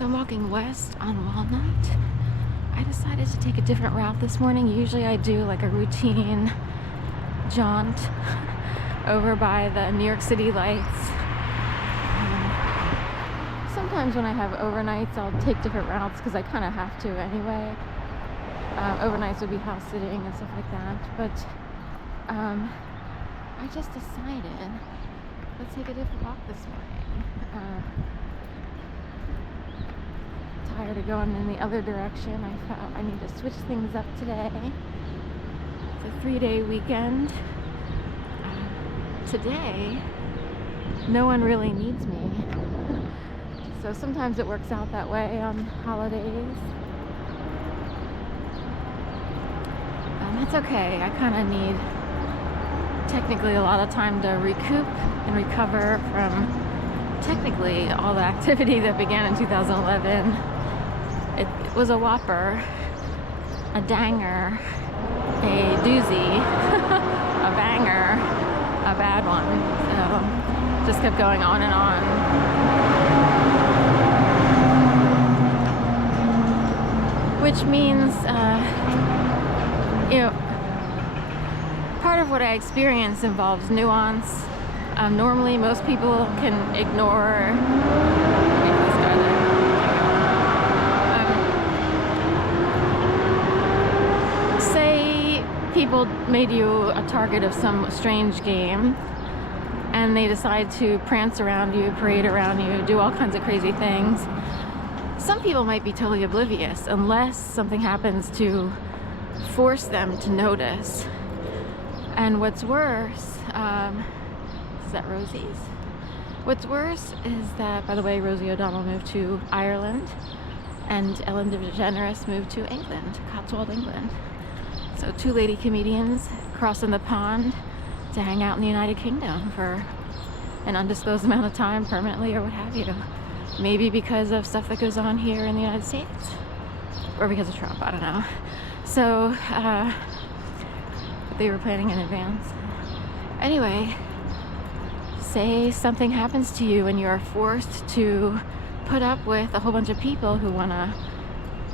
So I'm walking west on Walnut. I decided to take a different route this morning. Usually I do like a routine jaunt over by the New York City lights. Sometimes when I have overnights, I'll take different routes because I kind of have to anyway. Overnights would be house sitting and stuff like that. But I just decided, let's take a different walk this morning. Tired of going in the other direction. I felt I need to switch things up today. It's a 3-day weekend. Today, no one really needs me. So sometimes it works out that way on holidays. That's okay. I kind of need technically a lot of time to recoup and recover from technically all the activity that began in 2011. It was a whopper, a danger, a doozy, a banger, a bad one. So just kept going on and on. Which means, part of what I experience involves nuance. Normally, most people can ignore. Say people made you a target of some strange game, and they decide to prance around you, parade around you, do all kinds of crazy things. Some people might be totally oblivious unless something happens to force them to notice. And what's worse, is that Rosie's? What's worse is that, by the way, Rosie O'Donnell moved to Ireland and Ellen DeGeneres moved to England, Cotswold, England. So 2 lady comedians crossing the pond to hang out in the United Kingdom for an undisclosed amount of time, permanently or what have you. Maybe because of stuff that goes on here in the United States. Or because of Trump, I don't know. So, they were planning in advance. Anyway, say something happens to you and you're forced to put up with a whole bunch of people who want to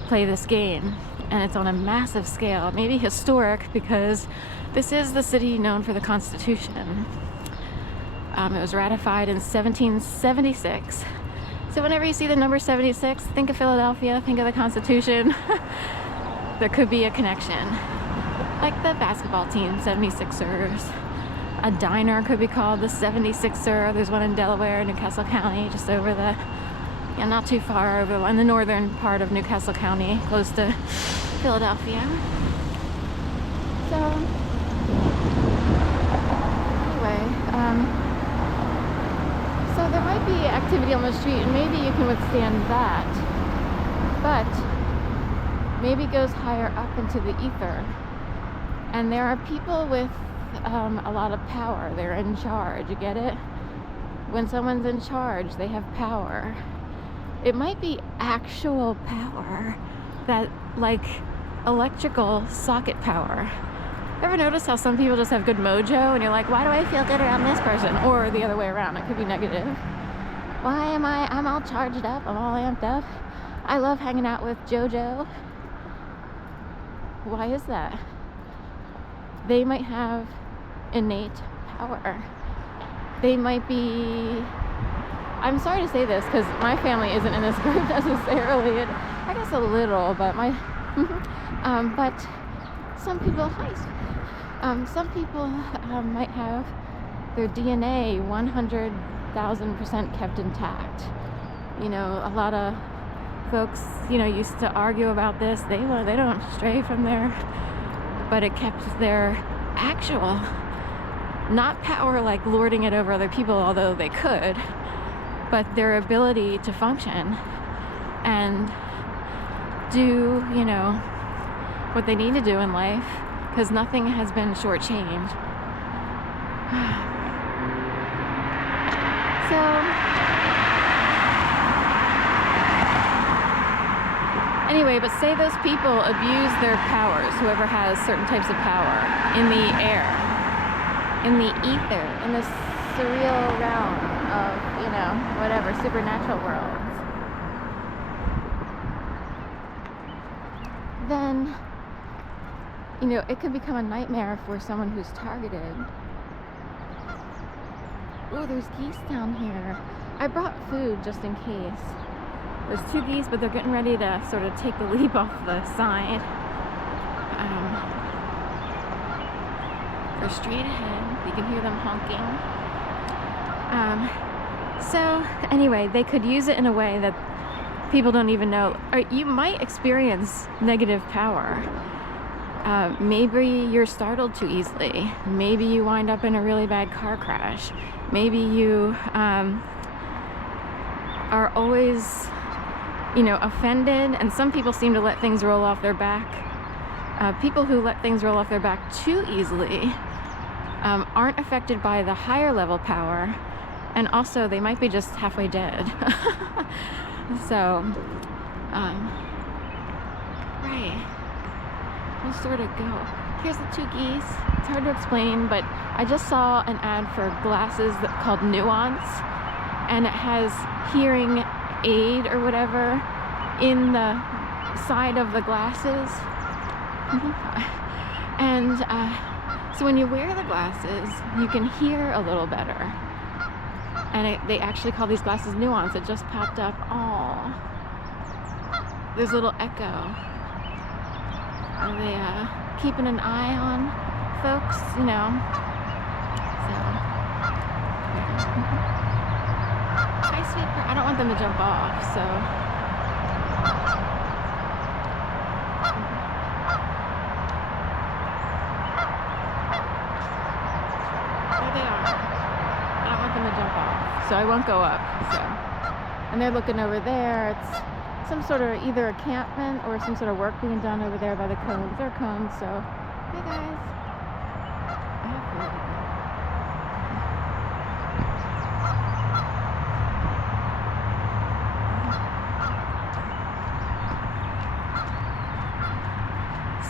play this game. And it's on a massive scale, maybe historic, because this is the city known for the Constitution. It was ratified in 1776. So whenever you see the number 76, think of Philadelphia, think of the Constitution. There could be a connection. Like the basketball team, 76ers. A diner could be called the 76er. There's one in Delaware, Newcastle County, just over the, not too far over, in the northern part of Newcastle County, close to Philadelphia. So, anyway, so there might be activity on the street, and maybe you can withstand that, but maybe it goes higher up into the ether. And there are people with a lot of power. They're in charge, you get it? When someone's in charge, they have power. It might be actual power, that like electrical socket power. Ever notice how some people just have good mojo and you're like, why do I feel good around this person? Or the other way around, it could be negative. Why am I'm all charged up, I'm all amped up. I love hanging out with JoJo. Why is that? They might have innate power. They might be, I'm sorry to say this because my family isn't in this group necessarily. I guess a little, but but some people, some people might have their DNA 100,000% kept intact. A lot of folks, used to argue about this. They don't stray from there, but it kept their actual, not power like lording it over other people, although they could, but their ability to function and do, what they need to do in life, because nothing has been shortchanged. Anyway, but say those people abuse their powers, whoever has certain types of power, in the air, in the ether, in the surreal realm of, whatever, supernatural worlds. then, you know, it could become a nightmare for someone who's targeted. Oh, there's geese down here. I brought food just in case. There's 2 geese, but they're getting ready to sort of take the leap off the side. They're straight ahead. You can hear them honking. So anyway, they could use it in a way that people don't even know. Or you might experience negative power. Maybe you're startled too easily. Maybe you wind up in a really bad car crash. Maybe you are always, you know, offended. And some people seem to let things roll off their back. People who let things roll off their back too easily aren't affected by the higher level power. And also, they might be just halfway dead. So, right. We'll sort of go. Here's the 2 geese. It's hard to explain, but I just saw an ad for glasses called Nuance, and it has hearing aid or whatever in the side of the glasses. And so when you wear the glasses, you can hear a little better. And they actually call these glasses Nuance. It just popped up. Oh, there's a little echo. Are they keeping an eye on folks? You know. So, hi, sweet. I don't want them to jump off. So. There they are. I don't want them to jump off. So I won't go up. So, and they're looking over there. It's some sort of either encampment or some sort of work being done over there by the cones. There are cones. So, hey guys. I have food.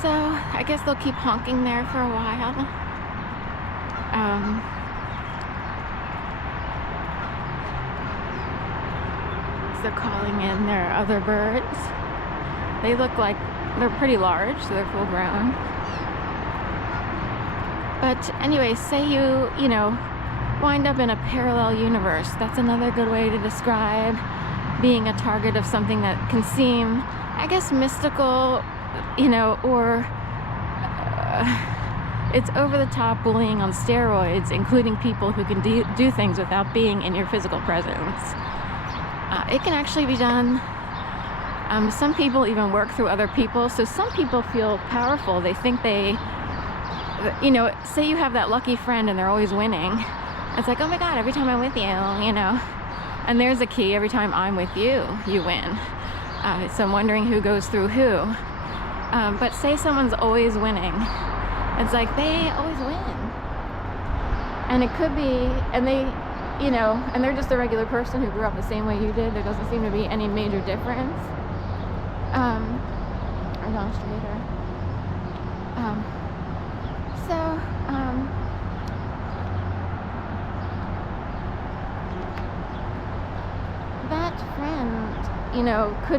So I guess they'll keep honking there for a while. They're calling in their other birds. They look like they're pretty large, so they're full grown. But anyway, say you know, wind up in a parallel universe. That's another good way to describe being a target of something that can seem, I guess, mystical, you know, or it's over-the-top bullying on steroids, including people who can do things without being in your physical presence. It can actually be done. Some people even work through other people. So some people feel powerful. They think they, you know, say you have that lucky friend and they're always winning. It's like, oh my God, every time I'm with you, you know. And there's a key. Every time I'm with you, you win. So I'm wondering who goes through who. But say someone's always winning. It's like they always win. And it could be, and they, you know, and they're just a regular person who grew up the same way you did. There doesn't seem to be any major difference. Or going straighter. That friend, you know, could